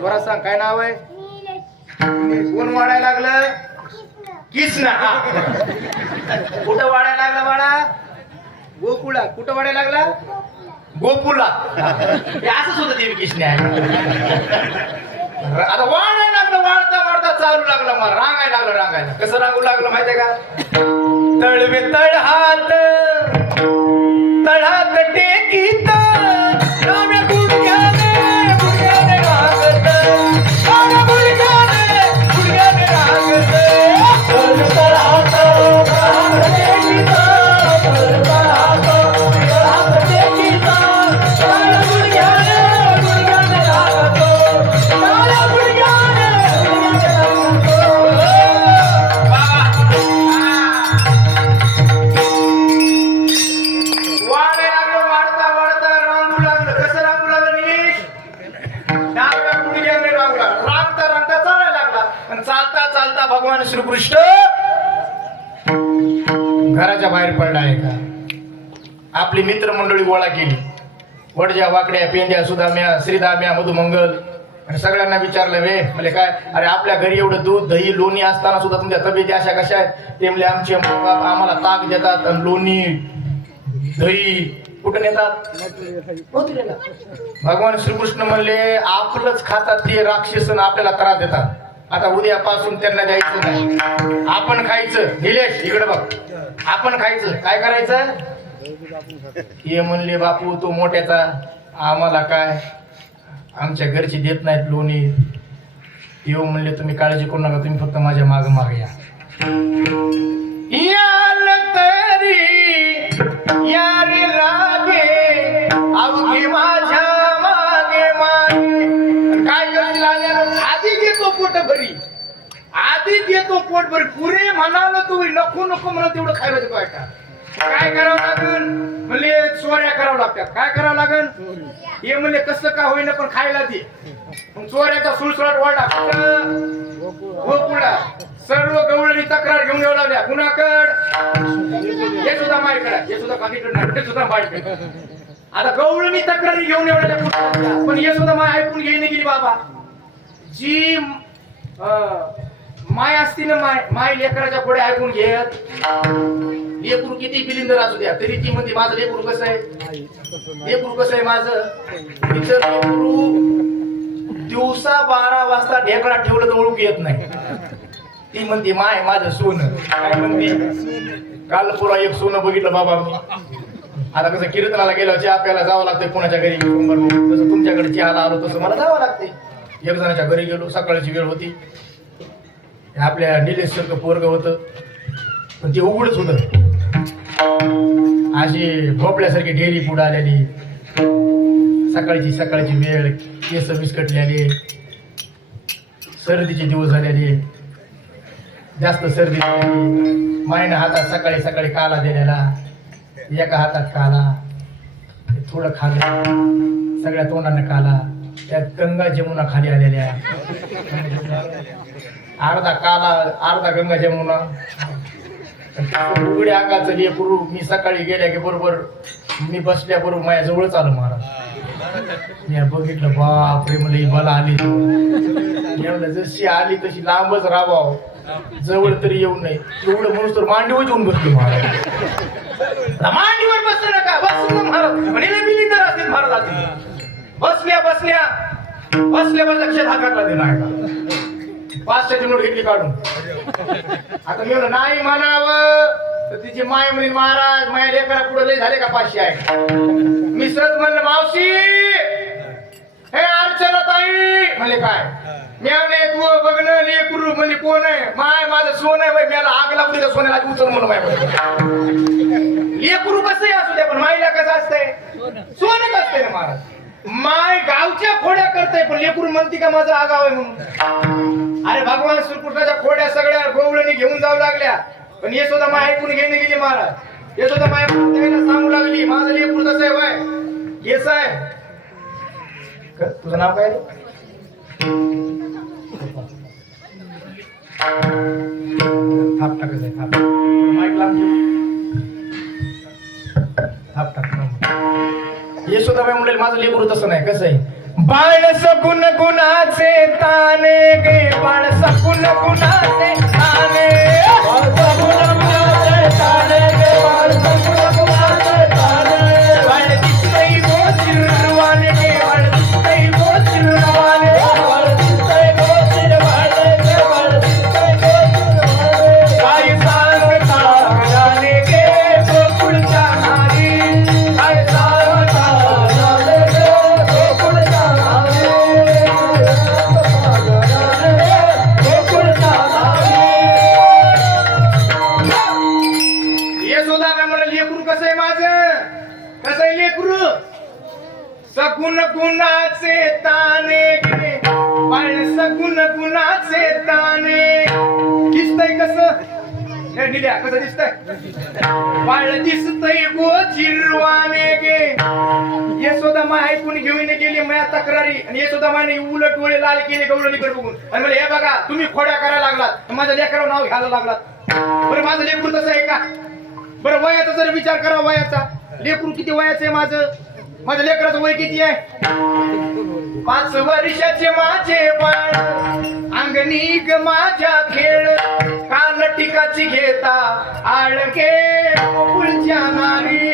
जोरात सांग काय नाव आहे? कोण वाढायला लागलं? कृष्ण. कुठं वाढायला लागला बाळा? गोकुळा. कुठं वाढायला लागला? गोकुळा. हे असंच होतं देवी कृष्ण. आता वाढायला लागलं, वाढता वाढता चालू लागला मला रांगायला लागलं. रांगायला कसं रांगू लागलं माहितीये का? तळवे तळहात तळहात टेकीत डाव्या गुडघ्याने गुडघ्याने रांगत, डाव्या गुडघ्याने गुडघ्याने रांगत. तळवे तळहात तळहात टेकीत तळहात तळहात टेकीत डाव्या गुडघ्याने गुडघ्याने रांगत, डाव्या गुडघ्याने गुडघ्याने रांगत. चालता चालता भगवान श्रीकृष्ण घराच्या बाहेर पडला आहे का? आपली मित्रमंडळी गोळा केली. वडज्या वाकड्या पेंद्या सुदाम्या श्रीदाम्या मधुमंगल आणि सगळ्यांना विचारलं वे म्हणजे काय, अरे आपल्या घरी एवढं दूध दही लोणी असताना सुद्धा तुमच्या तब्येती अशा कशा आहेत? ते म्हणले आमचे बाप आम्हाला ताक देतात आणि लोणी दही कुठं नेतात? भगवान श्रीकृष्ण म्हणले आपलंच खातात ते राक्षस आपल्याला त्रास देतात. आता उद्यापासून त्यांना द्यायचं नाही, आपण खायचं. निलेश इकडे बघ, आपण खायचं. काय करायचं? हे म्हणले बापू तो मोठ्याचा, आम्हाला काय, आमच्या घरची देत नाहीत लोणी. येऊ म्हणले तुम्ही काळजी करू नका, तुम्ही फक्त माझ्या माग माग या. यारी लागे अवघी माझ्या मागे मागे. काय करायला आधी देतो पोट भरी, आधी देतो पोट भरी. पुरे म्हणाल तू नको नको म्हणा तेवढं खायला देतो. ऐका काय करावं लागेल? म्हणले चोऱ्या करावं लागतात. काय करावं लागेल? हे म्हणले कसं का होईना पण खायला दे. मग चोऱ्याचा सुळसुळाट वाढला. गोकुळा सर्व गवळणी तक्रार घेऊन येऊ लागल्या. कुणाकड? हे सुद्धा मायकडे, हे सुद्धा काकीकडे नाही, हे सुद्धा बाईकडे. आता गवळणी तक्रारी घेऊन येऊ लागल्या. पण हे सुद्धा माय ऐकून घेईन गेली. बाबा जी माय असती ना, माय लेकराच्या पुढे ऐकून घेत. लेकरू किती बिलिंदर असू द्या तरी ती म्हणते माझं लेकरू कसं आहे, लेकरू कसं आहे माझं. तिचं लेकरू दिवसा 12 वाजता ढेकळा ठेवलं तर ओळख येत नाही. ती म्हणते माय माझं सोनं. काय म्हणते? काल पुरा एक सोनं बघितलं बाबा मी. आता कसं कीर्तनाला गेलं चहा प्यायला जावं लागतंय कोणाच्या घरी, तसं तुमच्याकडे चहाला आलो तसं मला जावं लागते. एक जणाच्या घरी गेलो, सकाळची वेळ होती. आपल्या निलेश सारखं पोरग होतं पण ते उघडच होतं. अशी भोपळ्यासारखी ढेरी पुढे आलेली, सकाळची वेळ, केस विस्कटलेले, सर्दीचे दिवस झालेले, जास्त सर्दी झालेली. मायनं हातात सकाळी काला दिलेला, एका हातात काला, थोडं खाल्लं, सगळ्या तोंडानं काला. त्यात गंगा जमुना खाली आलेल्या, अर्धा काला अर्धा गंगा जमुना. उघड्या अंगाचं लेकरू. मी सकाळी गेल्या की बरोबर मी बसल्या बरोबर माझ्या जवळच आलं महाराज. मी बघितलं बापरे मला ही बला आली. जशी आली तशी लांबच राहावं, जवळ तरी येऊ नये एवढं म्हणून तर मांडीवर येऊन बसलो महाराज. मांडीवर बसलं नका बसलं महाराज म्हणे बिलिंदर असतील महाराज असतील. बसल्या लक्षात हाकाटला देणार आहे का? 500ची नोट घेतली काढून. आता मी म्हणलं नाही म्हणावं तर तिची माय म्हणे महाराज माझ्या लेकरा पुढे लय झाले का 500 आहे. मी सहज म्हणलं मावशी हे अर्चना ताई. म्हणले काय? मी म्हणले तू बघणं लेकरू. म्हणजे कोण आहे? माय माझं सोनं आहे. मला आग लागू दे सोन्याला उचल म्हणून माय. लेकरू कसंही असू द्या पण माईला कसं असतंय? सोनच असतंय ना महाराज. माय गावच्या खोड्या करताय पण लेकरू म्हणते का माझं आगाव आहे म्हणून. अरे भगवान श्रीकृष्णाच्या खोड्या सगळ्या गवळणी घेऊन जाऊ लागल्या पण हे सुद्धा माय ऐकून घेणे गेली महाराज. हे सुद्धा माय सांगू लागली माझं लेकरू कसं आहे वय येस आहे. तुझं नाव काय? थाप टाकायचं आहे. थाप माईक लांब थाप टाक. हे सुद्धा मी म्हणेल माझं लेकरू तसं नाही. कसं आहे? बाळ सगुण गुणाचे सगुणाचे ताने बाळ दिसतंय गो चिरवाने बाळ दिसतंय गो चिरवाने काय सांगता गाणे गे गोकुळच्या नारी काय सांगता गाणे गे गोकुळच्या नारी गोकुळच्या नारी यशोदा मी म्हणलं लेकरू कसं आहे माझं कसं आहे लेकरू सगुण गुणाचे ताने गे बाळ सगुण गुणाचे ताने दिसतंय कसं हे निल्या कसं दिसतंय बाळ दिसतंय गो चिरवाने गे यशोदा माय ऐकून घेऊन गेली माया तक्रारी आणि यशोदा माने उलट डोळे लाल केले गवळणीकडे बघून आणि मला हे बघा तुम्ही खोड्या करायला लागलात माझ्या लेकरावर नाव घ्यायला लागलात बरं माझं लेकरू तसं आहे का बरं वयाचा जर विचार करा वयाचा लेकरू किती वयाचं आहे माझं लेकराचं वय किती आहे 5 वर्षाचे माझे बाळ अंगणी ग माझ्या खेळ कान टिकाची घेता आळके गोकुळच्या नारी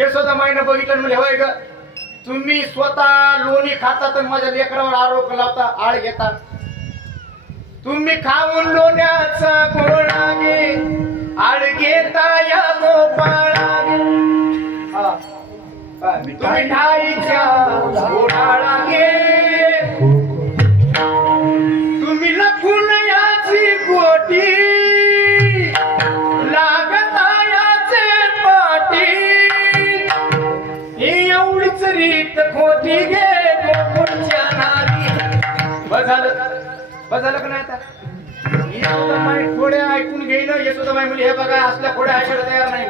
यशोदा माईनं बघितलं म्हणजे होय ग तुम्ही स्वतः लोणी खाता तर माझ्या लेकरावर आरोप लावता आळ घेता तुम्ही खाऊन लोण्याचा गोळा घे आळ घेता या गोपाळा तुम्ही ठाईच्या घोडाळा घे तुम्ही लपून याची गोटी लागता याचे पाटी ही एवढीच रीत खोटी गे गोकुळच्या नारी बजालं का नाही आता यशोदा माई थोड्या ऐकून घेईन यशोदा माई म्हणजे हे बघा असल्या थोड्या ऐकायला तयार नाही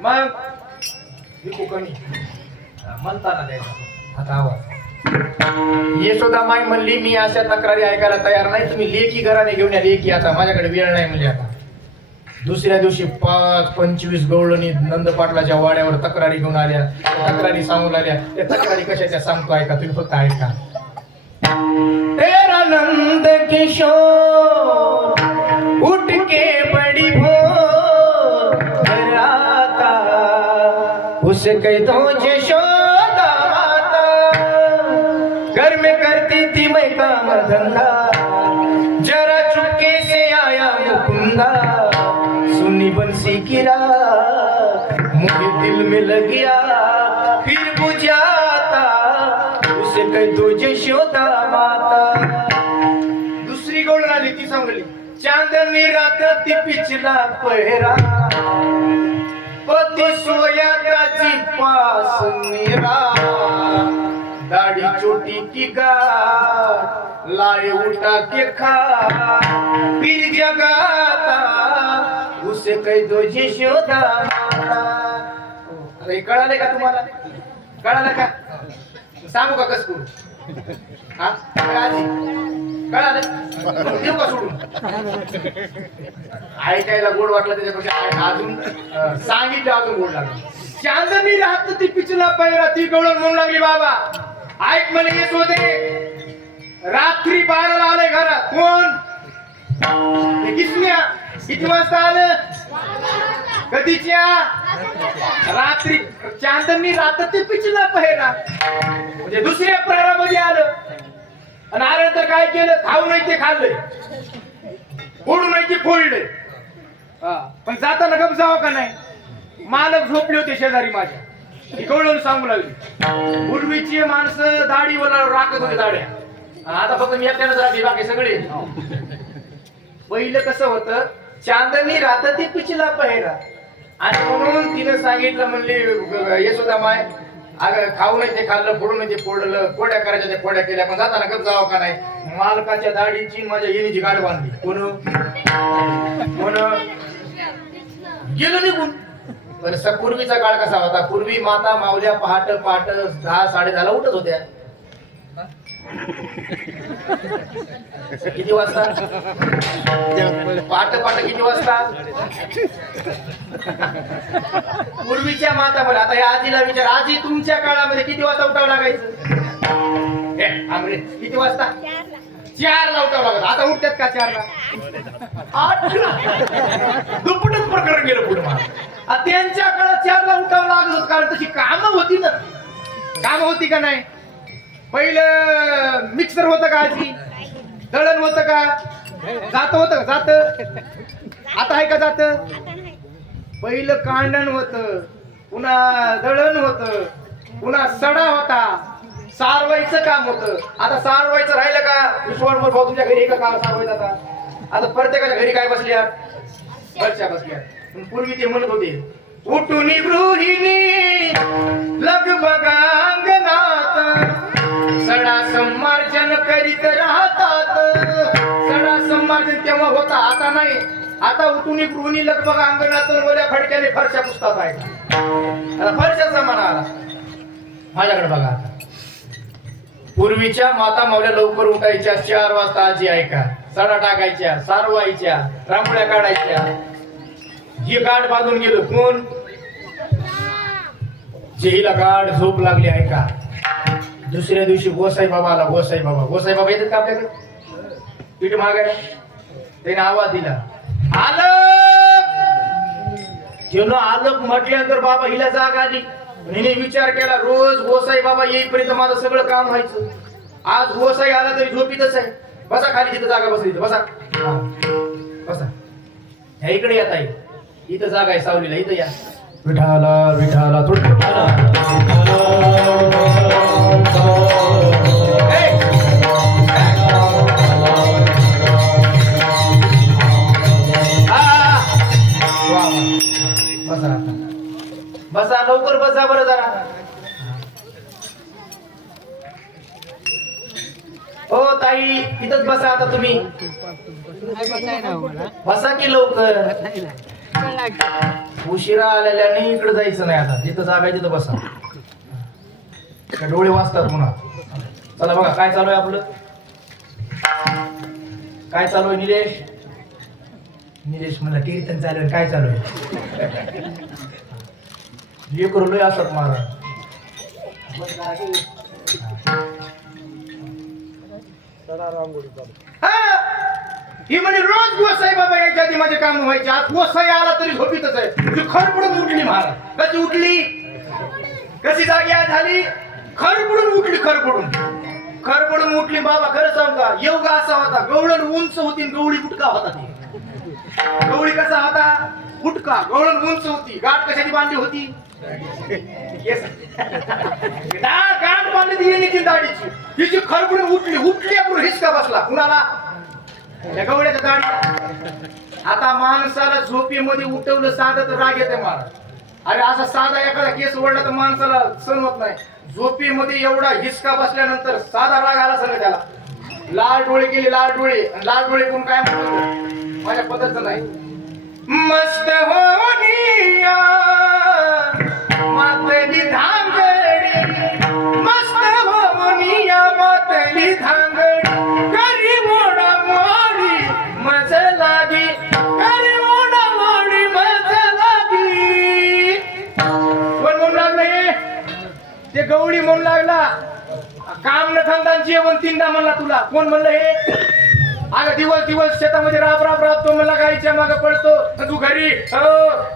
मग म्हणताना द्यायचा आता आवाज यशोदा माई म्हणली मी अशा तक्रारी ऐकायला तयार नाही तुम्ही लेखी घराने घेऊन या लेखी आता माझ्याकडे वेळ नाही म्हणजे आता दुसऱ्या दिवशी 5-25 गवळणी नंद पाटलाच्या वाड्यावर तक्रारी घेऊन आल्या तक्रारी सांगून आल्या त्या तक्रारी कशाच्या सांगतो ऐका तुम्ही फक्त ऐका तेरा नंद किशोर उठ के बड़ी भोर आता उसे कह दो यशोदा माता घर में करती थी मैं काम धंधा जरा चुपके से आया मुकुंदा सुनी बंसी की रात मुझे दिल में लग गया फिर बुझाता उसे कह दो यशोदा माता दुसरी गोळ आली ती सांगली चांदनी रात ती पिछला पहरा पति सोया काची पास मेरा दाढ़ी चोटी की गाठ लाए उठा के खा फिर जगाता उसे कह दो यशोदा माता अरे कळाले का तुम्हाला कळालं का सांगू का कस करू हा आजी कळालं देऊ का सोडून ऐकायला गोड वाटलं त्याच्यापेक्षा अजून सांगितलं अजून गोड लागलं चांदणी रात ती पिचला पहिला ती गवळण म्हणू लागली बाबा ऐक म्हणे येत होते रात्री 12ला आले घरात कोण किसन्या किती वाजता आलं कधीच्या रात्री चांदणी रात ती पिचला पहिला म्हणजे दुसऱ्या प्रहरामध्ये आलं आणि आल्यानंतर काय केलं खाऊ नाही ते खाल्लंय फोडू नाही ते फोडलंय पण जाताना गप जावं का नाही मालक झोपले होते शेजारी माझ्या ती कळून सांगू लागली पूर्वीची माणसं दाढीवर राखत होते दाढ्या आता फक्त मी एकट्यानंच राखली बाकी सगळे पहिलं कसं होतं चांदणी रात ती पिचला पहिला आणि म्हणून तिने सांगितलं म्हणली यशोदा माय अगं खाऊ नाही ते खाल्लं फोडू नाही ते फोडलं कोड्या करायच्या त्या कोड्या केल्या पण जाताना गप जावं का नाही मालकाच्या दाढीची माझ्या येणीची गाठ बांधली कोण गेलो निघून बरं पूर्वीचा काळ कसा होता पूर्वी माता मावल्या पहाट 10-10:30 उठत होत्या किती वाजता पहाट किती वाजता पूर्वीच्या माता मला आता या आजीला विचार आजी तुमच्या काळामध्ये किती वाजता उठावं लागायचं हे आंबळे किती वाजता 4ला उठावं लागत. आता उठतात का 4ला? 8ला. दुप्पटच प्रकरण गेलं पुढे मला. त्यांच्या काळात 4ला उठावं लागत होतं कारण तशी कामं होती ना. कामं होती का नाही? पहिलं मिक्सर होतं का आजी? दळण होतं का? जात होतं का? जात आता आहे का जात? पहिलं कांडण होतं, पुन्हा दळण होतं, पुन्हा सडा होता, सारवायचं काम होतं. आता सारवायचं राहिलं का? विश्वासवर भाऊ तुमच्या घरी का सारवायचं? आता प्रत्येकाच्या घरी काय बसल्या? घरच्या बसल्या. पूर्वी ते म्हणत होते उठून गृहिणी लगबग अंगणात सडा संमार्जन करीत राहतात. सडा संमार्जन तेव्हा होता, आता नाही. आता उठून गृहिणी लगबग अंगणातून ओल्या फडक्याने फरशा पुसतात आहे. आता फरशा जमाना आला. माझ्याकडे बघा आता. पूर्वीच्या माता मावल्या लवकर उठायच्या 4 वाजता आजी ऐका. सडा टाकायच्या, सारवायच्या, रांगोळ्या काढायच्या. ही गाठ बांधून गेलो कोण? जेहीला गाठ झोप लागली ऐका. दुसऱ्या दिवशी गोसाई बाबा आला. गोसाई बाबा येतात का आपल्याकडे पीठ मागायला? त्याने आवाज दिला आलक. आलक म्हटल्यानंतर बाबा हिला जाग आली. हिने विचार केला रोज गोसाई बाबा येईपर्यंत माझं सगळं काम व्हायचं. आज गोसाई आला तरी झोपीतच आहे. बसा खाली, तिथं जागा बसली. बसा बसा. ह्या इकडे येत आहे. इथं जागा आहे सावलीला. इथं या. विठाला विठाला बसा बसा लवकर बसा बरं जरा. हो ताई इथंच बसा आता तुम्ही. बसा की लवकर. उशिरा आलेल्याने इकडे जायचं नाही. आता जिथं जागा आहे तिथं बसा. डोळे वाचतात पुन्हा. चला बघा काय चालू आहे आपलं. काय चालू आहे निलेश? निलेश मला कीर्तन चालू आहे. काय चालू आहे? लेकरू लय असत महाराज. ही म्हणे रोज गोसाई बाबा यायच्या आधी माझे काम व्हायचे. आज गोसाई आला तरी झोपीतच आहे. ती खरपडून उठली महाराज. कशी उठली? कशी जागी झाली? खरपडून उठली. खरपडून उठली. बाबा खरं सांग का योग असा होता. गवळण उंच होती, गवळी बुटका होता. ती गवळी कसा होता? बुटका. गवळण उंच होती. गाठ कशाची बांधली होती? गाठ बांधली ती येणे दाढीची. तिची खरपडून उठली आपण हिसका बसला. कुणाला? त्या गवळ्याच्या दाढीला. आता माणसाला झोपेमध्ये उठवलं साधं तर राग येते महाराज. अरे असा साधा एखादा केस ओढला तर माणसाला सहन होत नाही. झोपेमध्ये एवढा हिसका बसल्यानंतर साधा राग आला सगळं त्याला. लाल डोळे केले. लाल डोळे करून काय म्हणतो? माझ्या पद्धतच नाही. मस्त होनिया मातली धांगडी, मस्त होनिया मातली धांगडी, करी मोडा मोडी मज लागी, करी मोडा मोडी मज लागी. कोण म्हणू लागले? ते गवळी म्हणू लागला. काम न धंदा जेवण 3दा म्हणला तुला. कोण म्हणलं हे? अगं दिवस शेतामध्ये राबतो म्हणला. गाईच्या मागे पडतो तू घरी.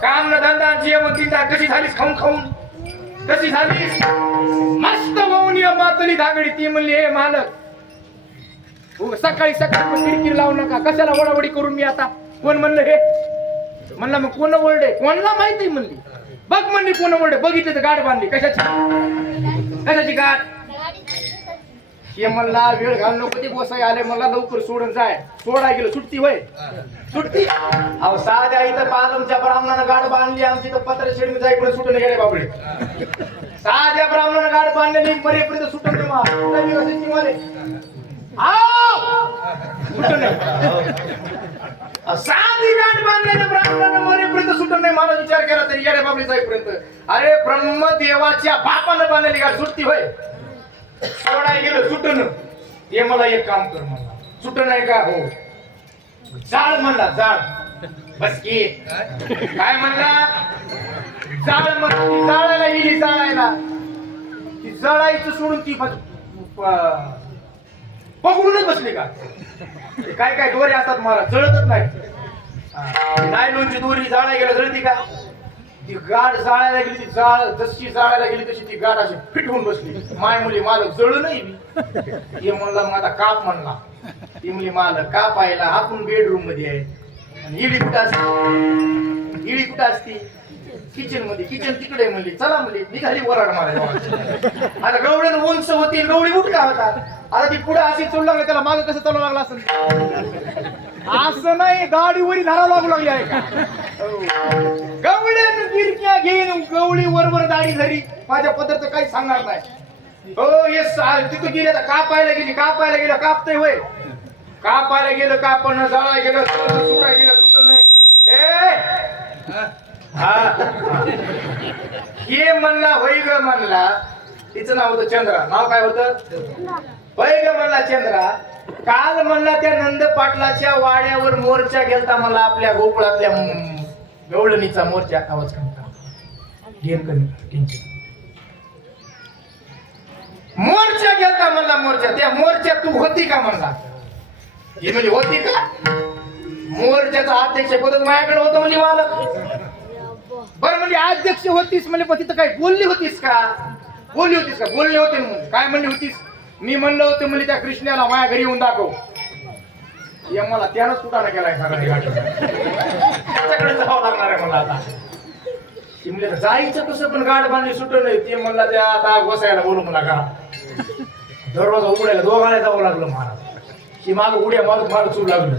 काम न धंदा जेवण 3दा. कशी झालीस खाऊन? कशी झालीस? मस्त होऊन या मातली धागडी. ती म्हणली हे मालक सकाळी किरकिर लावू नका. कशाला ओढावडी करून मी आता? कोण म्हणलं हे? म्हणला मग कोण ओरडे? कोणाला माहिती म्हणली. बघ म्हणली कोण ओरडे. बघितले तर गाठ बांधली. कशाची गाठ? हे म्हणला वेळ घाल नको. ते गोसाई आले मला लवकर सोडून जाय. सोडा गेलो. सुट्टी होय? सुट्टी? अहो साध्या इथं पालमच्या ब्राह्मणानं गाठ बांधली. आमची तर पत्र शेडमी जाईकडे सुटून गेले बाबडे. साध्या ब्राह्मणानं गाठ बांधलेली मरेपर्यंत सुटून साधी गाठ बांधलेल्या ब्राह्मणानं मरेपर्यंत सुटून नाही. मला विचार केला तरी येड्या बाबडी जाईपर्यंत. अरे ब्रह्मदेवाच्या बापानं बांधलेली गाठ सुट्टी होय? सोडाय गेलो सुटून. ते मला एक काम कर म्हणला. सुटून आहे का? हो. जाळ म्हणला. जाळ. बस की काय म्हणला? जाळ म्हणला. जाळायला गेली. जाळायला ती जळायचं सोडून ती पकडूनच बसली का? काय काय दोरे असतात महाराज, जळतच नाही. नायलॉनची दोरी जाळायला गेलं जळती का? ती गाड जाळायला गेली, ती जशी जाळायला गेली तशी ती गाड अशी फिट होऊन बसली. माय मुली मालक जळू नाही मी. हे म्हणला माझा काप म्हणला. ती मुली मालक कापायला आपण बेडरूम मध्ये आहे. आणि इडी कुठं असते? इडी कुठं असते? किचन मध्ये. किचन तिकडे म्हणली. चला म्हणली, निघाली वराड मारायला. आता गवळण उंच होती, गवळी उठका होता. आता ती पुढे अशी चढू लागली, त्याला मागे कसं चालू लागला असं? असं नाही, गाडीवरी धारा लागू लागली आहे का? गवळण गिरक्या घेऊन गवळी वरवर दाढी धरी. माझ्या पद्धत काही सांगणार नाही. हो हे तिथं गेली, आता कापायला गेली. कापायला गेलं कापतय होय. कापायला गेलं कापणं, जाळायला गेलं सुटायला गेलं सुटत नाही. हे म्हणला होय ग म्हणला. तिचं नाव होतं चंद्रा. नाव काय होतं? होय ग म्हणला चंद्रा. काल म्हणला त्या नंद पाटलाच्या वाड्यावर मोर्चा गेलता मला, आपल्या गोकुळातल्या गवळणीचा मोर्चा. आवाज कमी मोर्चा गेलता म्हणला. मोर्चा, त्या मोर्चात तू होती का म्हणला. ही म्हणजे होती का? मोर्चाचा अध्यक्ष पदच माझ्याकडे होतं म्हणजे मालक. बरं म्हणजे अध्यक्ष होतीस म्हणजे, पण तिथं काय बोलली होतीस का? बोलली होतीस का? बोलले होते म्हणजे काय म्हणली होतीस? मी म्हणलं होतं म्हणजे त्या कृष्णाला माझ्या घरी येऊन दाखव. मला त्यानंच कुठाना केलाय त्याच्याकडे जावं लागणार आहे मला आता. म्हणजे जायचं कसं, पण गाड बांधली सुटलं नाही. ते म्हणला त्या आता बसायला बोलू मला का दरवाजा उघडायला दोघांना जावं लागलं महाराज. ती माग उड्या मारत मारत सुरू लागलं.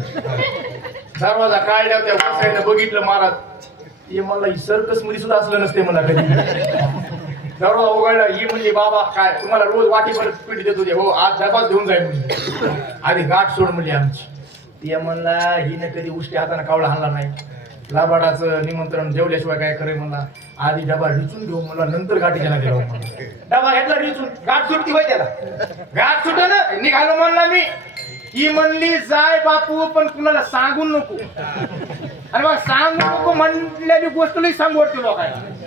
दरवाजा काढल्या त्या बसायला बघितलं महाराज. हे म्हणला ही सर्कस मध्ये सुद्धा असलं नसते मला कधी. दरवाजा उघडला. ही म्हणली बाबा काय तुम्हाला रोज वाटीभर पीठ देतो दे. हो आज डबाच घेऊन जाय म्हणली. आधी गाठ सोड म्हणली आमची. ती म्हणला हिने कधी उष्टी हाताने कावळा हाणला नाही. लाबाडाचं निमंत्रण जेवल्याशिवाय काय करे म्हणला. आधी डबा रिचून घेऊ मला, नंतर गाठी गेला गेलो. डबा घेतला रिचून, गाठ सुटती होय त्याला. गाठ सुट ना निघालो म्हणला मी. ही म्हणली जाय बापू, पण कुणाला सांगू नको. आणि मग सांगू नको म्हणलेली गोष्ट लई सांगू वाटते लोकांना.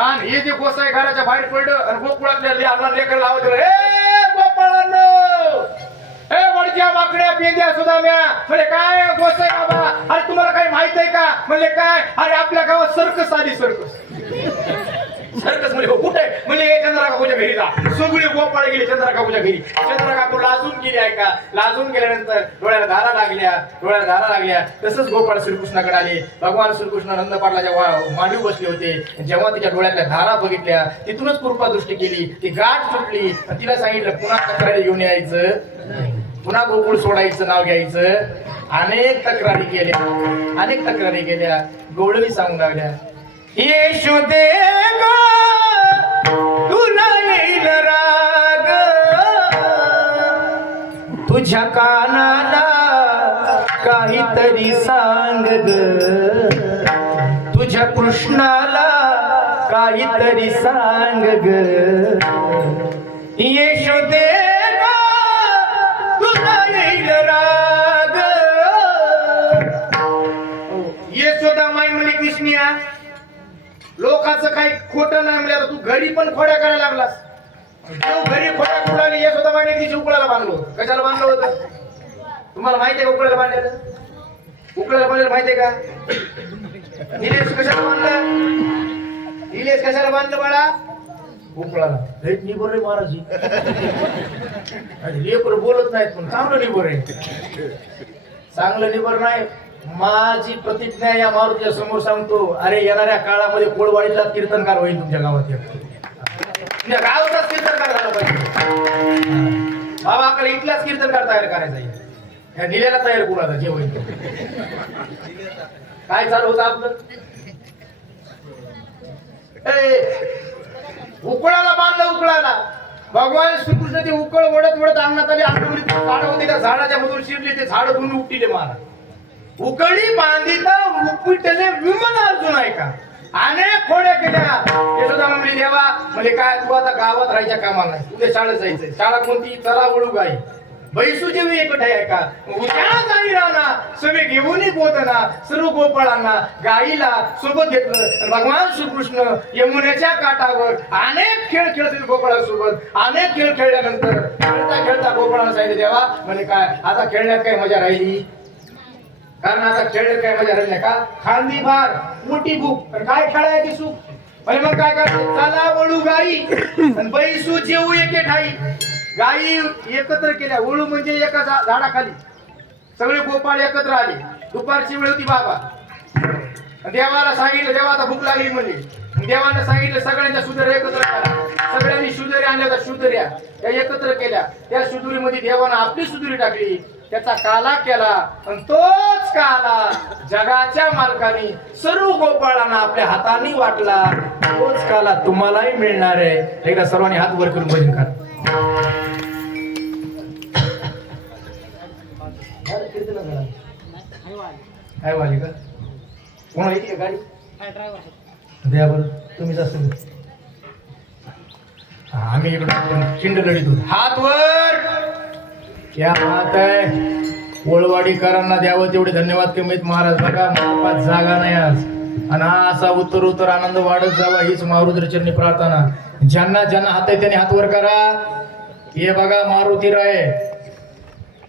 आणि हे जे गोसाई घराच्या बाहेर पडलं आणि गोकुळातल्या लेकर लावत गोपाळांनो, हे वडच्या वाकड्या पेंद्या सुदाम्या म्हणजे काय गोसाई बाबा, अरे तुम्हाला काही माहित आहे का? म्हणजे काय, अरे आपल्या गावात सर्कस आली. सर्कस सर्कस म्हणजे कुठे म्हणजे चंद्रा काकूच्या घरी जा. सगळे गोपाळ गेले चंद्रा काकूच्या घरी. चंद्रा काकू लाजून गेली आहे का? लाजून गेल्यानंतर डोळ्याला धारा लागल्या. तसंच गोपाळ श्रीकृष्णाकडे आले. भगवान श्रीकृष्ण नंद पाटलाच्या मांडीवर बसले होते. जेव्हा तिच्या डोळ्यातल्या धारा बघितल्या, तिथूनच कृपा दृष्टी केली. ती गाठ सुटली. तिला सांगितलं पुन्हा तक्रारी घेऊन यायचं, पुन्हा गोकुळ सोडायचं, नाव घ्यायचं. अनेक तक्रारी केल्या. गवळणी सांगून लागल्या, यशोदे तुला येईल राग, तुझ्या कानाला काहीतरी सांग ग, तुझ्या कृष्णाला काहीतरी सांग ग. यशोदे तुला येईल राग. यशोदा माई म्हणे कृष्णिया लोकांचं काही खोटं नाही म्हणजे. आता तू घरी पण खोड्या करायला लागलास. तू घरी खोड्या करून आली. हे सुद्धा माहिती तिची उकळाला बांधलो. कशाला बांधलं होतं तुम्हाला माहिती आहे का? उकळाला बांधलेलं. उकळाला बांधलेलं माहितीये का? निलेश कशाला बांधलं? निलेश कशाला बांधलं बाळा? उकळाला. भेट निबर रे महाराजी. लेकर बोलत नाहीत पण चांगलं निबर आहे. चांगलं निबर नाही. माझी प्रतिज्ञा या मारुतीच्या समोर सांगतो. अरे येणाऱ्या काळामध्ये कोळवाडीला कीर्तनकार होईल तुमच्या गावात. तुमच्या गावातच कीर्तनकार झाला पाहिजे बाबा. आपल्याला इथलाच कीर्तनकार तयार करायचा आहे. ह्या निलेला तयार करू आता जे होईल. काय चालू होतं आपलं? उकळाला बांधलं. उकळाला भगवान श्रीकृष्ण ते उकळ ओढत अंगणात आली. झाड होते त्या झाडाच्या मधून शिरले. ते झाड दोन्ही उपटिले महाराज. उकळी बांधिता उपटले विमान अर्जुन आहे का? अनेक खोड्या केल्या. यशोदा म्हणली देवा म्हणजे काय तू आता गावात राहायच्या कामाला नाही. उद्या शाळेत जायचंय. शाळा कोणती? चला वळू गाई. बैसू जेवी एकट आहे का उद्या गाई राहना सगळे घेऊन पोहतना सर्व गोपाळांना गाईला सोबत घेतलं आणि भगवान श्रीकृष्ण यमुनेच्या काठावर अनेक खेळ खेळतील गोपाळासोबत अनेक खेळ खेळल्यानंतर खेळता खेळता गोपाळांना सांगितलं देवा म्हणजे काय आता खेळण्यात काय मजा राहिली कारण आता खेळण्यात काय मजा राहिली का खांदी भार मोठी भूक आणि काय खेळायची सुख आणि मग काय करायचं चला वळू गाई आणि बैसू जेवू एके ठाई गाई एकत्र केल्या वळू म्हणजे एका झाडाखाली सगळे गोपाळ एकत्र आले दुपारची वेळ होती बाबा देवाला सांगितलं देवा आता भूक लागली म्हणजे देवानं सांगितलं सगळ्यांच्या सुधऱ्या एकत्र करा सगळ्यांनी सुधऱ्या आणल्या होत्या सुधऱ्या त्या एकत्र केल्या त्या सुधुरीमध्ये देवानं आपली सुधुरी टाकली त्याचा काला केला आणि तोच काला जगाच्या मालकाने सर्व गोपाळांना आपल्या हाताने वाटला तोच काला तुम्हालाही मिळणार आहे एकदा सर्वांनी हात वर करून भजन करा काय वाली का कोण येते गाडी द्या बरं तुम्ही जास्त आम्ही इकडून चिंड लढीत होतो हात वर क्या बात आहे ओळवाडीकरांना द्यावं तेवढे धन्यवाद कमीत महाराज बघा मापात जागा नाही आज आणि हा असा उत्तर उत्तर आनंद वाढत जावा हीच मारुती चरणी प्रार्थना ज्यांना ज्यांना हात आहे त्यांनी हात वर करा हे बघा मारुती राय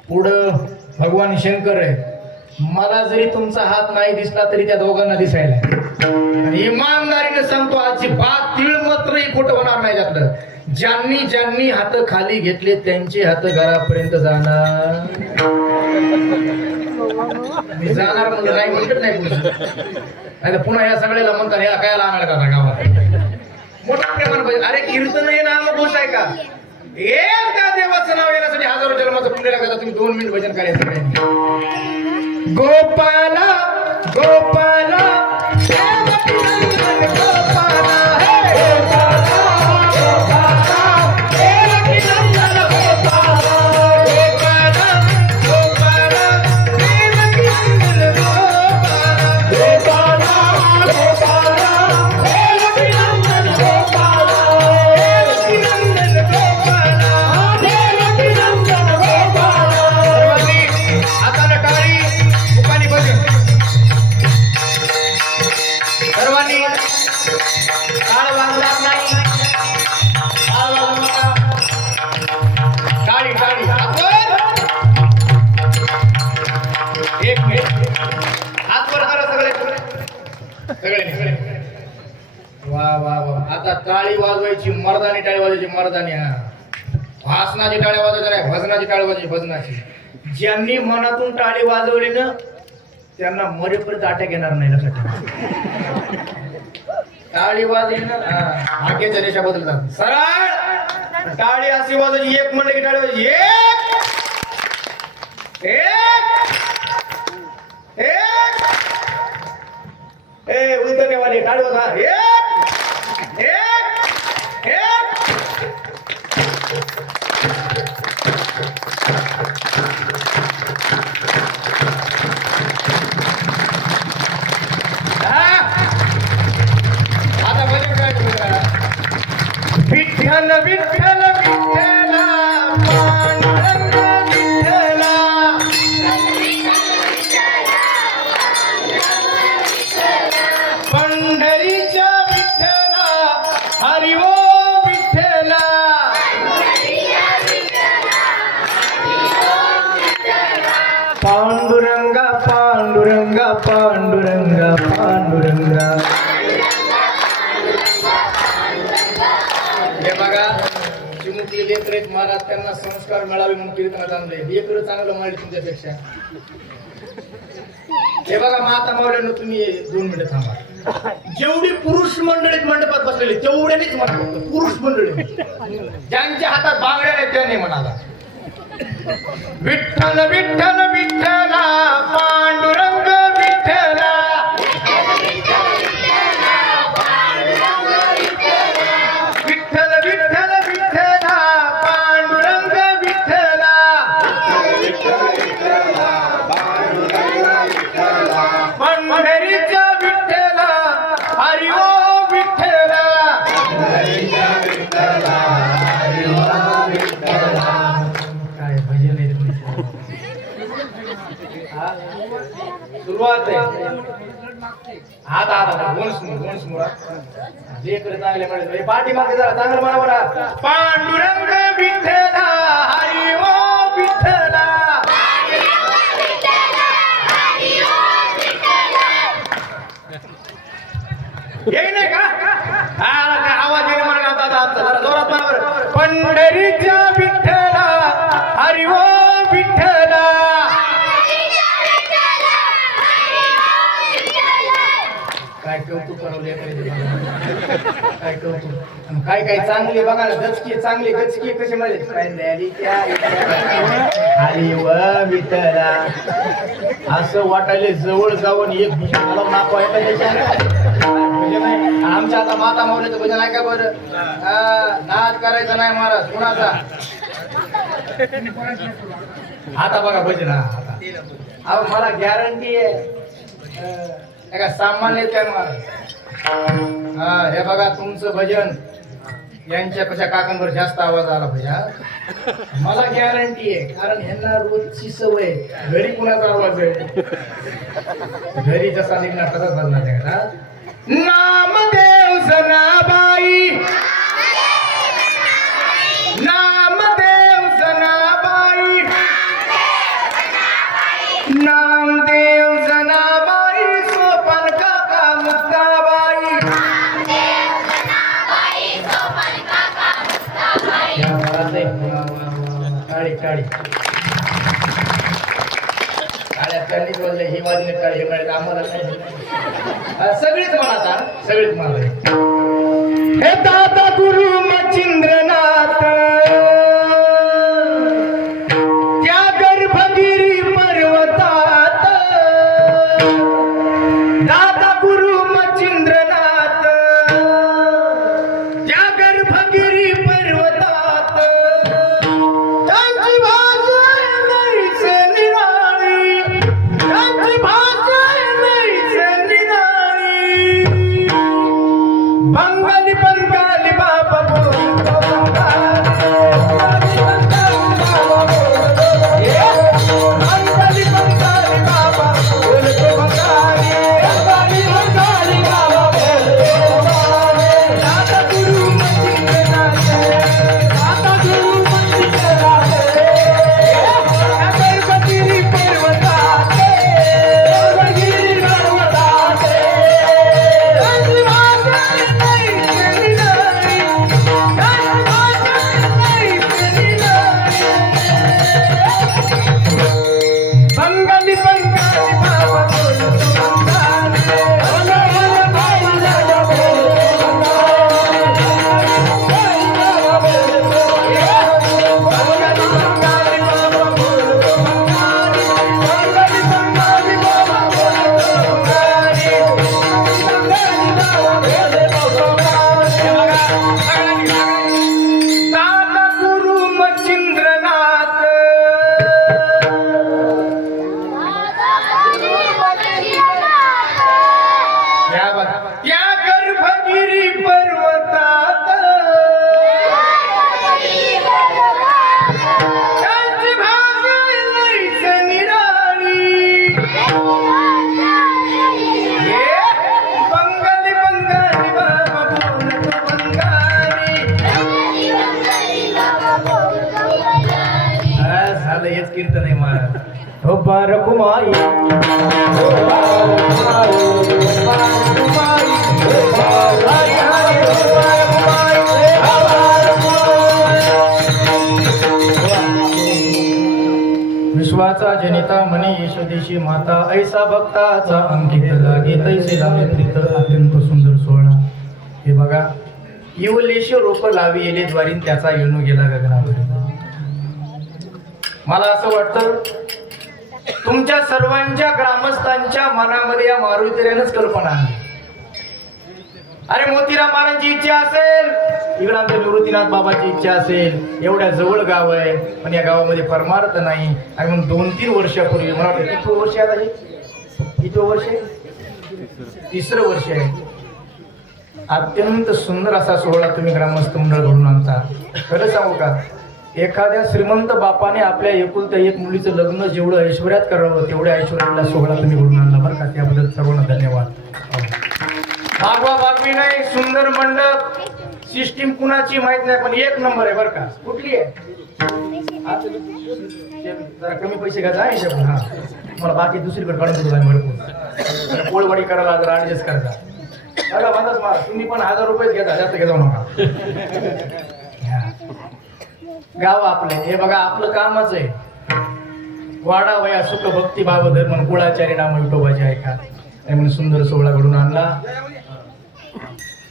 पुढं भगवान शंकर आहे मला जरी तुमचा हात नाही दिसला तरी त्या दोघांना दिसायला आणि इमानदारीने सांगतो अजिबात तीळ मात्रही खोटं होणार नाही त्यातलं ज्यांनी ज्यांनी हात खाली घेतले त्यांचे हात घरापर्यंत जाणार मी जाणार म्हणजे नाही म्हणत नाही नाही तर पुन्हा या सगळ्याला म्हणतात याला काय आणणार का गावात मोठा प्रेमान पाहिजे अरे कीर्तन हे नाम घोष आहे का एकदा देवाचं नाव येण्यासाठी हजारो जन्माचं पुण्य लागतं तुम्ही 2 मिनिट भजन करायचं गोपाला गोपाला आता टाळी वाजवायची मर्दानी टाळी वाजवायची मर्दानी हा भासनाची टाळी वाजवायची नाही भजनाची टाळी वाजवायची भजनाची ज्यांनी मनातून टाळी वाजवली ना त्यांना मरेपर्यंत अटॅक येणार नाही लक्षात टाळी वाजली ना भाग्याच्या रेषा बदलतात सरळ टाळी अशी वाजवायची एक म्हणले की टाळी वाजवायची एक उतरनेवाली टाळी वाजवा विठ्ठल विठ्ठल विठ्ठला पांडुरंग विठ्ठला पंढरीच्या विठ्ठला हरी ओम विठ्ठला पांडुरंगा पांडुरंगा पांडुरंगा पांडुरंगा हे बघा चिमुकली लेकर आहेत महाराज त्यांना संस्कार मिळावे म्हणून कीर्तनात आणले लेकर चांगलं मारले तुमच्यापेक्षा हे बघा माता मावल्यानं तुम्ही 2 मिनिटं थांबा जेवढी पुरुष मंडळीत मंडपात बसलेली तेवढ्यानेच म्हणा पुरुष मंडळी ज्यांच्या हातात बांगड्या आहेत त्याने म्हणाला विठ्ठल विठ्ठल विठ्ठला पांडुरंग विठ्ठला विठ्ठल विठ्ठल विठ्ठला पांडुरंग विठ्ठला पंढरीच्या विठ्ठला हरी ओम विठ्ठला काय भजन आहे सुरुवात आहे आता वंश मुळा जे कडे चांगले म्हणत पाठी मागे जरा चांगलं म्हणा बरा पांडुरंग विठ्ठला हरी ओ विठ्ठला येई नाही का आवाज येणे म्हणा आमचा जरा जोरात म्हणा बरं पंढरीच्या विठ्ठला हरी ओ विठ्ठला काय कौतुक करवले काय कौतुक काय काय चांगले बघा ना गचकी चांगले गचकी कसे मध्ये हरी व विठ्ठला असं वाटायले जवळ जाऊन एक भुजनाला नाको आमच्या आता माता माऊलीचं भजन आहे का बरं नाद करायचा नाही महाराज कुणाचा आता बघा भजन आता अहो मला गॅरंटी आहे का सामान्य त्या महाराज हे बघा तुमचं भजन यांच्यापेक्षा काकांवर जास्त आवाज आला पाहिजे मला गॅरंटी आहे कारण ह्यांना रोजची सवय घरी कुणाचा आवाज आहे घरी जसा निघणार तसाच बदलणार आहे का नामदेव जनाबाई नामदेव जनाबाई नामदेव जनाबाई सोपन काका मुक्ताबाई काळी काळी काळ्या त्यांनी बोलले ही वाजले काळी हे आम्हाला सगळीच म्हणा आता सगळीच म्हणा हे दादा गुरु मचिंद्रनाथ त्या गर्भगिरी पर्वतात दादा गुरु मचिंद्रनाथ त्या गर्भगिरी पर्वतात त्यांची भाषा नाहीच निराळी त्यांची भाषा नाहीच निराळी बंगाली बंगाली बाबा बोलतो बंगाली बंगाली बाबा बोलतो बंगाली बंगाली बंगाली बाबा बोलतो दादा गुरु मचिंद्रनाथ दादा गुरु मचिंद्रनाथ गर्भगिरी पर्वतात गर्भगिरी पर्वतात त्यांची भाषा नाहीच निराळी त्यांची भाषा नाहीच निराळी बंगाली बंगाली बाबा बोलतो बंगाली बंगाली बाबा दादा गुरु मचिंद्रनाथ त्या गर्भगिरी पर्वतात त्यांची भाषा नाहीच निराळी बंगाली बंगाली बाबा बोलतो बंगाली झालं हेच कीर्तन आहे महाराज हो बारकुमाई विश्वाचा जनिता मनी यशोदेशी माता ऐसा भक्ताचा अंकित लागे तैसे लावे प्रीत अत्यंत सुंदर सोहळा हे बघा येवलेशी रोप लावी येले द्वारीन त्याचा येणू गेला गगनावर मला असं वाटतं तुमच्या सर्वांच्या ग्रामस्थांच्या मनामध्ये या मारुतीऱ्यानंच कल्पना आहे अरे मोतीराम महाराजांची इच्छा असेल इकडे आमच्या निवृत्तीनाथ बाबाची इच्छा असेल एवढ्या जवळ गाव आहे पण या गावामध्ये परमार्थ नाही आणि मग 2-3 वर्षापूर्वी मला वाटतं किती वर्ष आहे किती वर्ष तिसरं वर्ष आहे अत्यंत सुंदर असा सोहळा तुम्ही ग्रामस्थ मंडळ घडून आणता खरं सांगू का एखाद्या श्रीमंत बापाने आपल्या एकुलत्या एक मुलीचं लग्न जेवढं ऐश्वर्यात करावं तेवढ्या ऐश्वर्याला सोहळा तुम्ही घडून आणला बरं का. त्याबद्दल सर्वांना धन्यवाद. भागवा भागवी नाही, सुंदर मंडप, सिस्टीम कुणाची माहित नाही पण एक नंबर आहे बरं का. कुठली आहे? जरा कमी पैसे घ्यायचा आहे पण. हा मला बाकी दुसरीकडे काढून तुला भरपूर पोळवाडी करायला जरा ऍडजस्ट करायचा. तुम्ही पण 1000 रुपये घेता, जास्त घेता नका. गाव आपलं हे बघा, आपलं कामच आहे. वाडा वया सुख भक्ती भाव धर्म कुळाचारी नाम विठोबाचे आहे का. म्हणून सुंदर सोहळा घडून आणला.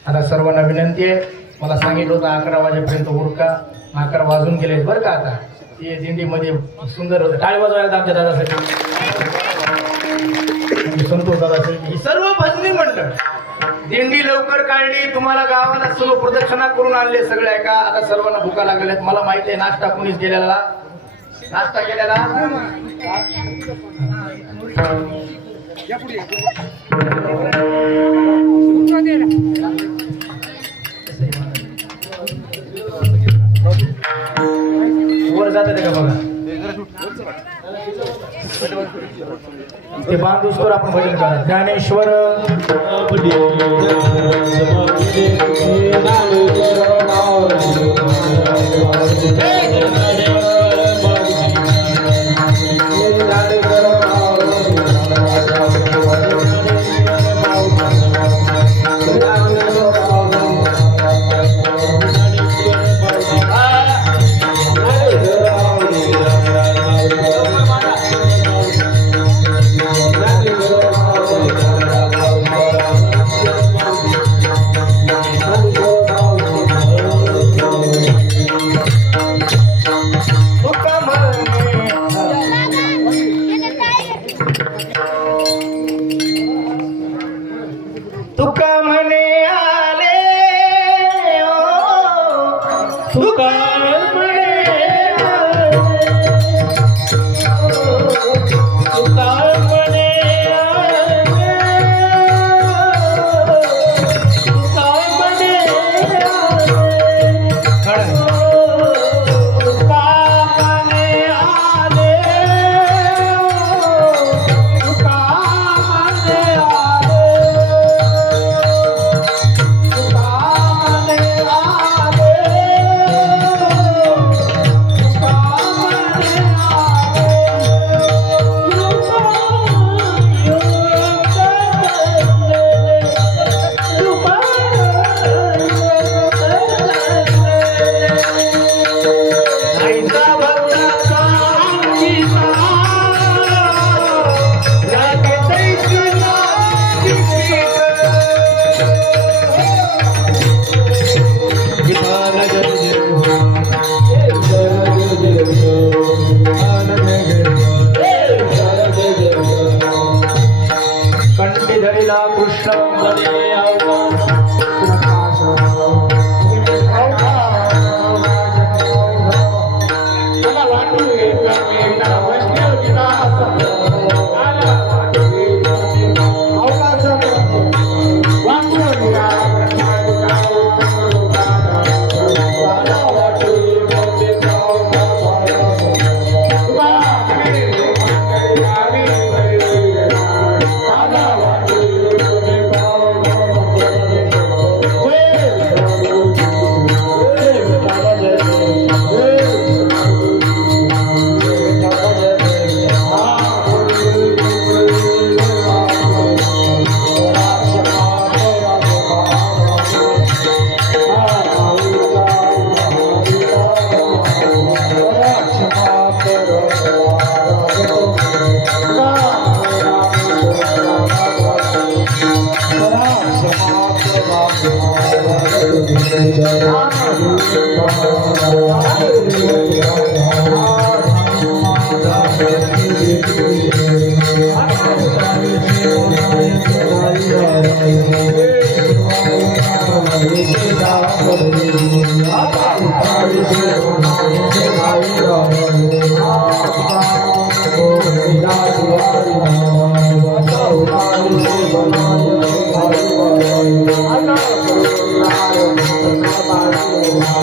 आता सर्वांना विनंती आहे, मला सांगितलं होतं 11 वाजेपर्यंत उरका, 11 वाजून गेले बरं का. आता ते दिंडीमध्ये सुंदर होतं. टाळी वाजवायला आमच्या दादासाठी, संतोष दादासाठी, ही सर्व भजनी मंडळ. दिंडी लवकर काढली, तुम्हाला गावाला सर्व प्रदक्षिणा करून आणले सगळे आहे का. आता सर्वांना भुका लागलेल्या. मला माहिती आहे नाश्ता कुणीच गेलेला, नाश्ता केलेला. वर जाते का बघा, ते बांधूस्तोवर आपण भजन करा. ज्ञानेश्वर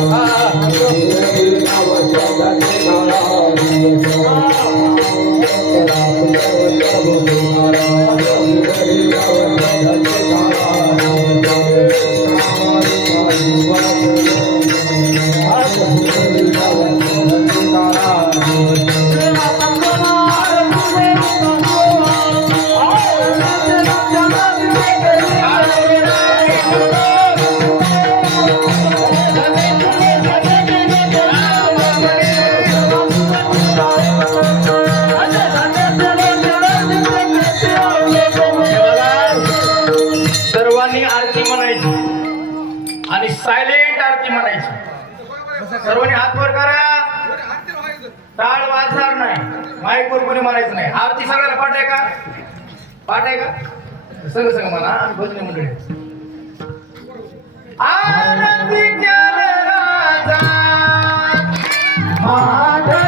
Ah, सर्वांनी हात वर करा. टाळ वाजणार नाही, माईक वर कोणी मारायचं नाही. आरती सगळ्याला पाठ आहे का? पाठ आहे का? सगळं सगळं म्हणा. आम्ही भजनी मंडळी. आरती राजा महादेव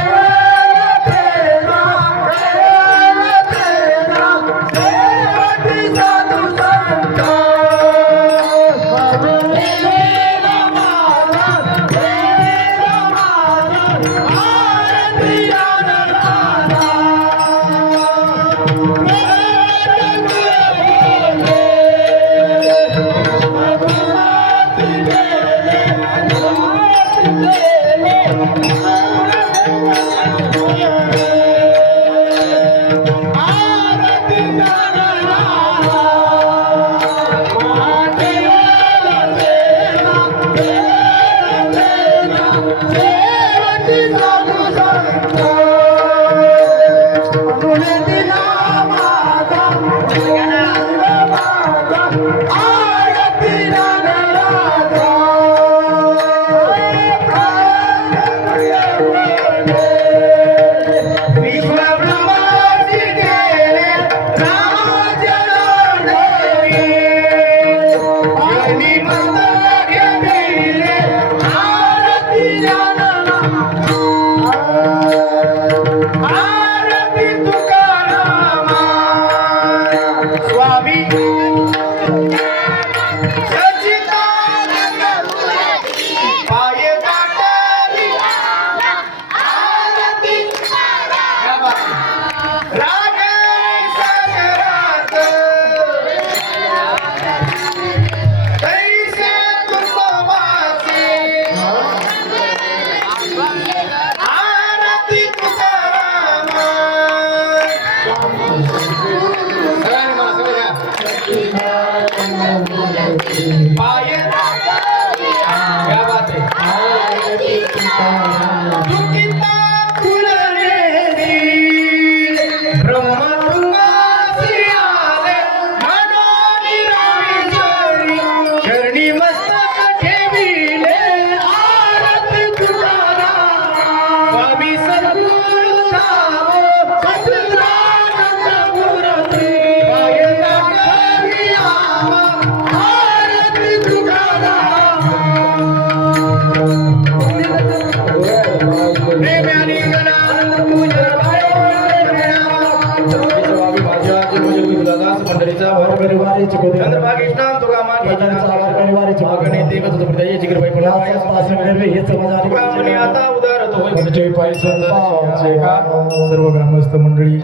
सर्व ग्रामस्थ मंडळी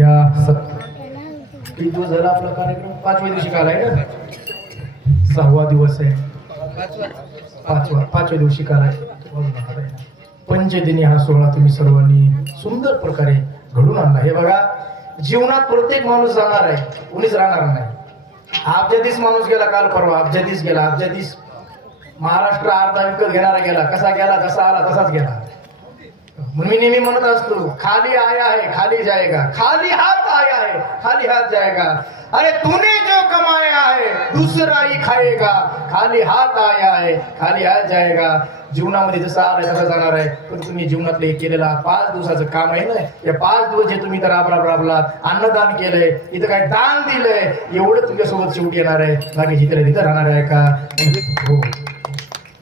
या किती दिवस झाला आपला कार्यक्रम? 5व्या दिवशी काल आहे ना? 6वा दिवस आहे. 5व्या दिवशी काल आहे. पंचदिनी हा सोहळा तुम्ही सर्वांनी सुंदर प्रकारे घडून आणला. हे बघा, जीवनात प्रत्येक माणूस जाणार आहे, कोणीच राहणार नाही. अब्जाधीश माणूस गेला काल परवा, अब्जाधीश गेला. अब्जाधीश महाराष्ट्र अर्धा विकत घेणारा गेला. कसा गेला, जसा आला तसाच गेला. म्हणून मी नेहमी म्हणत असतो, खाली आया है खाली जाएगा, खाली हाथ आया है खाली हाथ जाएगा. अरे तूने जो कमाया है दूसरा ही खाएगा, खाली हात आया है खाली हात जाएगा. जीवनामध्ये जसं आलं तसं जाणार आहे. पण तुम्ही जीवनातलं हे केलेला 5 दिवसाचं काम आहे ना, या 5 दिवस जे तुम्ही तर राबलात, अन्नदान केलंय, इथं काय दान दिलंय, एवढं तुमच्यासोबत शेवटी येणार आहे. बाकी जिथे तिथं राहणार आहे का? हो,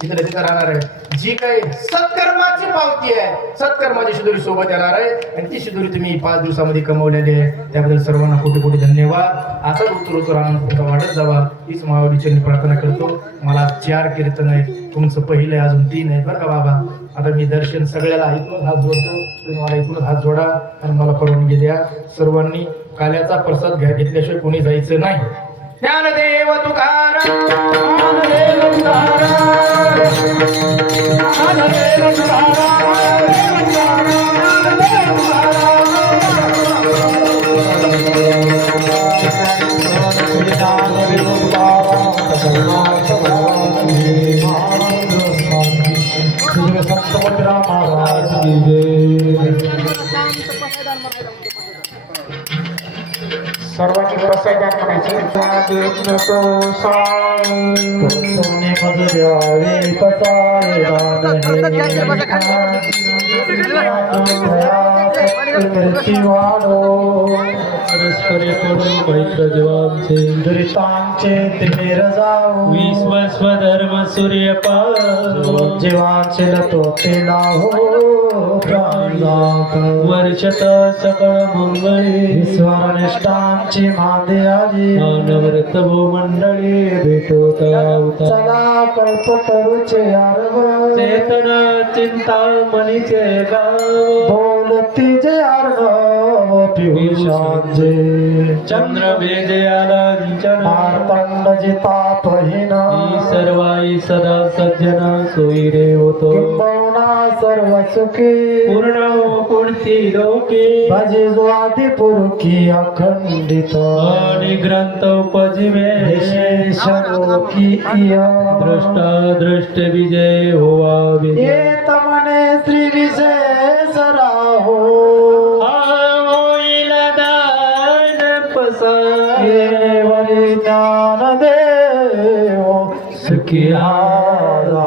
तिथं तिथं राहणार आहे. जी काही सत्कर्माची पावती आहे, सत्कर्माची शिदोरी सोबत येणार आहे. आणि ती शिदोरी तुम्ही 5 दिवसामध्ये कमवलेली आहे. त्याबद्दल सर्वांना कोटी कोटी धन्यवाद. असाच उत्तर आनंद तुमचा वाढत जावा हीच माऊलीची प्रार्थना करतो. मला 4 कीर्तन आहे, तुमचं पहिलं आहे, अजून 3 आहे बरं का बाबा. आता मी दर्शन सगळ्याला इथूनच हात जोडतो, तुम्ही मला इथूनच हात जोडा आणि मला परवानगी द्या. सर्वांनी काल्याचा प्रसाद घेतल्याशिवाय कोणी जायचं नाही. ज्ञानदेव तुकाराम, ज्ञानदेव तुकाराम, ज्ञानदेव तुकाराम, ज्ञानदेव तुकाराम. सर्वांनी प्रसादान म्हणायचे सोने मजुर्यावे पसारे परस्परे करू मैत्र जीवांचे दुरितांचे तिमिर जाऊ विश्वस्वधर्म सूर्य जीवांचे लतो ते लाहो वर्षत सकळ मंगळी विश्वनिष्ठांची मादे आली नवरत भूमंडळी भेटो चला कल्पतरुचे अर्व चेतन चिंता मनीचे गाव बोलती जे अर्णव पियुषांचे चंद्र भेदे आलांचन मार्तंड जितापहीन सर्वाई सदा सज्जन सोयी रे होतो सर्व सुखी पूर्ण कोणती लोके भजे जो आदि पुरुखी अखंडित आणि ग्रंथ उपजिवे विशेष लोकी दृष्टा दृष्ट विजय होवा येत मने श्री विशेष राहो होईल दान पसारे वरी ज्ञान देव सुखी झाला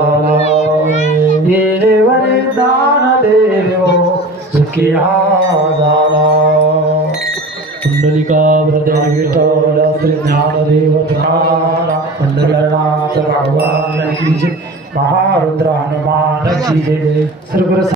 दान देव सुखी झाला कुंडलिका हृदय विठ्ठल श्री ज्ञानदेव तुकारा पंढरनाथ भगवान की जय महारुद्र हनुमान की जय श्री गुरु